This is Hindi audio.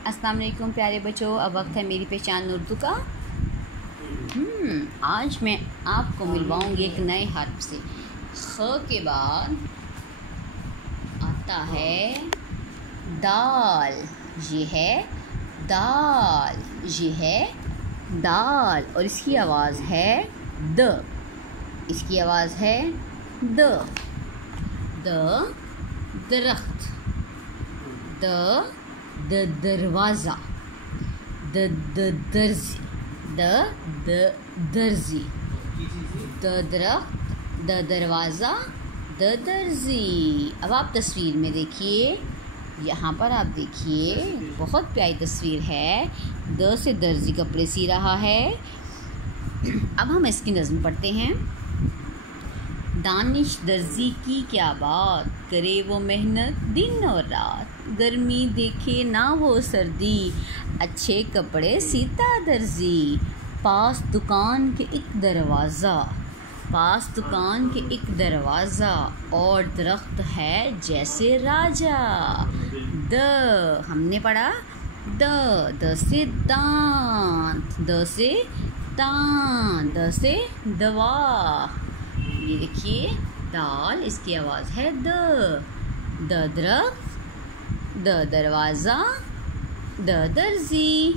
अस्सलाम वालेकुम प्यारे बच्चों। अब वक्त है मेरी पहचान उर्दू का। आज मैं आपको मिलवाऊंगी एक नए हर्फ से। ख के बाद आता है दाल। ये है दाल, ये है दाल और इसकी आवाज़ है द। इसकी आवाज़ है द। दरख्त, दरवाज़ा, दर्जी, दर्जी, दरख्त, दरवाज़ा, दर्जी। अब आप तस्वीर में देखिए, यहाँ पर आप देखिए बहुत प्यारी तस्वीर है। द से दर्जी कपड़े सी रहा है। अब हम इसकी नज़्म पढ़ते हैं। दानिश दर्जी की क्या बात, करे वो मेहनत दिन और रात। गर्मी देखे ना वो सर्दी, अच्छे कपड़े सीता दर्जी। पास दुकान के एक दरवाज़ा, पास दुकान के एक दरवाज़ा, और दरख्त है जैसे राजा। द हमने पढ़ा द से दांत, द से तान, द से दवा। ये देखिए दाल, इसकी आवाज़ है द दरख्त, दरवाज़ा, दर्जी।